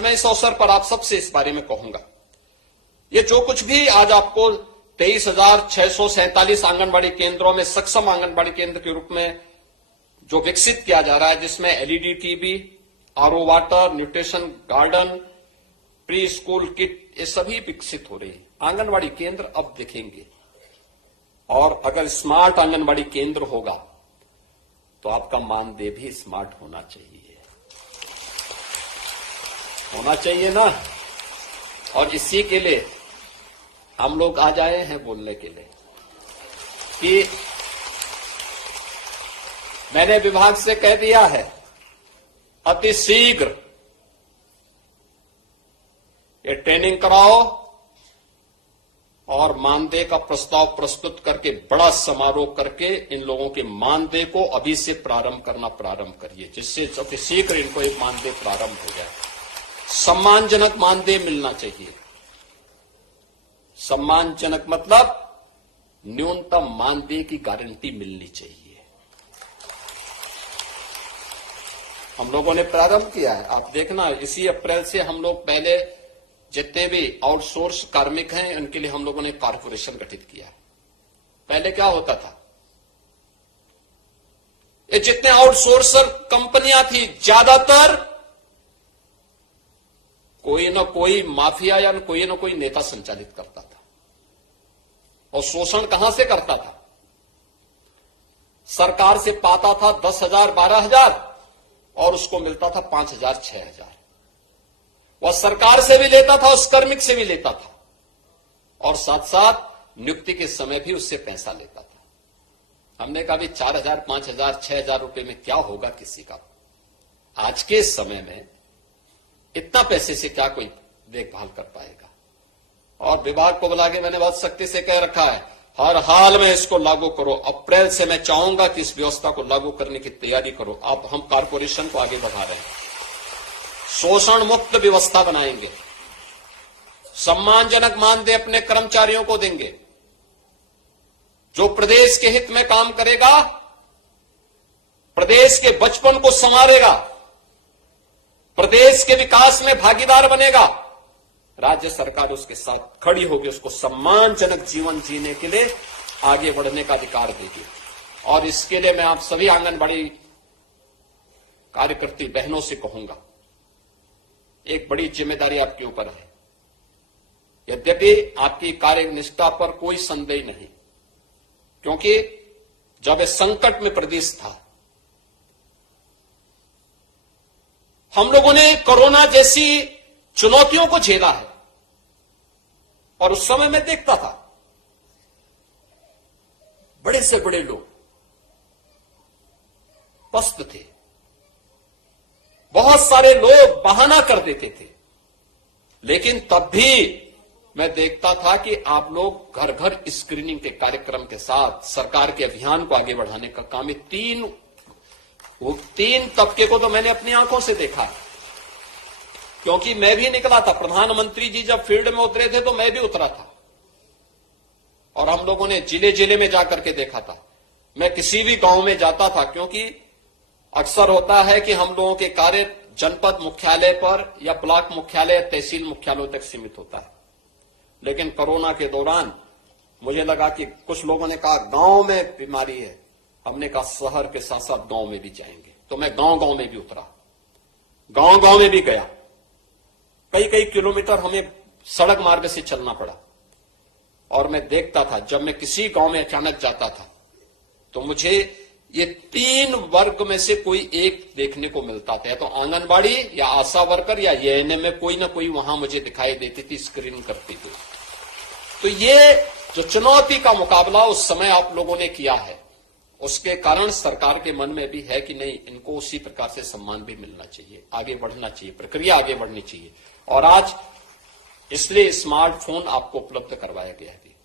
मैं इस अवसर पर आप सबसे इस बारे में कहूंगा, ये जो कुछ भी आज आपको 23,647 आंगनबाड़ी केंद्रों में सक्षम आंगनबाड़ी केंद्र के रूप में जो विकसित किया जा रहा है, जिसमें LED TV, RO water, nutrition garden, pre school kit, ये सभी विकसित हो रही है। आंगनबाड़ी केंद्र अब दिखेंगे, और अगर स्मार्ट आंगनबाड़ी केंद्र होगा तो आपका मानदेय भी स्मार्ट होना चाहिए ना। और इसी के लिए हम लोग आज आए हैं बोलने के लिए कि मैंने विभाग से कह दिया है, अति शीघ्र ये ट्रेनिंग कराओ और मानदेय का प्रस्ताव प्रस्तुत करके बड़ा समारोह करके इन लोगों के मानदेय को अभी से प्रारंभ करिए, जिससे अति शीघ्र इनको एक मानदेय प्रारंभ हो जाए। सम्मानजनक मानदेय मिलना चाहिए। सम्मानजनक मतलब न्यूनतम मानदेय की गारंटी मिलनी चाहिए। हम लोगों ने प्रारंभ किया है, आप देखना, इसी अप्रैल से हम लोग पहले जितने भी आउटसोर्स कार्मिक हैं उनके लिए हम लोगों ने कॉर्पोरेशन गठित किया। पहले क्या होता था, ये जितने आउटसोर्सर कंपनियां थी ज्यादातर कोई ना कोई माफिया या कोई ना कोई नेता संचालित करता था। और शोषण कहां से करता था? सरकार से पाता था 10,000 12,000 और उसको मिलता था 5,000 6,000। वह सरकार से भी लेता था, उस कार्मिक से भी लेता था, और साथ साथ नियुक्ति के समय भी उससे पैसा लेता था। हमने कहा भी 4,000 5,000 6,000 रुपए में क्या होगा किसी का? आज के समय में इतना पैसे से क्या कोई देखभाल कर पाएगा? और विभाग को बुला के मैंने बहुत सख्ती से कह रखा है, हर हाल में इसको लागू करो। अप्रैल से मैं चाहूंगा कि इस व्यवस्था को लागू करने की तैयारी करो। अब हम कॉर्पोरेशन को आगे बढ़ा रहे हैं, शोषण मुक्त व्यवस्था बनाएंगे, सम्मानजनक मानदेय अपने कर्मचारियों को देंगे। जो प्रदेश के हित में काम करेगा, प्रदेश के बचपन को संवारेगा, प्रदेश के विकास में भागीदार बनेगा, राज्य सरकार उसके साथ खड़ी होगी, उसको सम्मानजनक जीवन जीने के लिए आगे बढ़ने का अधिकार देगी। और इसके लिए मैं आप सभी आंगनबाड़ी कार्यकर्ती बहनों से कहूंगा, एक बड़ी जिम्मेदारी आपके ऊपर है। यद्यपि आपकी कार्यनिष्ठा पर कोई संदेह नहीं, क्योंकि जब इस संकट में प्रदेश था, हम लोगों ने कोरोना जैसी चुनौतियों को झेला है। और उस समय मैं देखता था बड़े से बड़े लोग पस्त थे, बहुत सारे लोग बहाना कर देते थे, लेकिन तब भी मैं देखता था कि आप लोग घर घर स्क्रीनिंग के कार्यक्रम के साथ सरकार के अभियान को आगे बढ़ाने का काम, तीन तबके को तो मैंने अपनी आंखों से देखा है, क्योंकि मैं भी निकला था। प्रधानमंत्री जी जब फील्ड में उतरे थे तो मैं भी उतरा था, और हम लोगों ने जिले जिले में जाकर के देखा था। मैं किसी भी गांव में जाता था, क्योंकि अक्सर होता है कि हम लोगों के कार्य जनपद मुख्यालय पर या ब्लॉक मुख्यालय, तहसील मुख्यालयों तक सीमित होता है। लेकिन कोरोना के दौरान मुझे लगा कि कुछ लोगों ने कहा गांव में बीमारी है, हमने कहा शहर के साथ साथ गांव में भी जाएंगे। तो मैं गांव गांव में भी उतरा, गांव गांव में भी गया। कई कई किलोमीटर हमें सड़क मार्ग से चलना पड़ा, और मैं देखता था, जब मैं किसी गांव में अचानक जाता था तो मुझे ये 3 वर्ग में से कोई एक देखने को मिलता था, या तो आंगनबाड़ी या आशा वर्कर या एएनएम में कोई ना कोई वहां मुझे दिखाई देती थी स्क्रीनिंग करती हुई। तो ये जो चुनौती का मुकाबला उस समय आप लोगों ने किया है, उसके कारण सरकार के मन में भी है कि नहीं, इनको उसी प्रकार से सम्मान भी मिलना चाहिए, आगे बढ़ना चाहिए, प्रक्रिया आगे बढ़नी चाहिए। और आज इसलिए स्मार्टफोन आपको उपलब्ध करवाया गया है।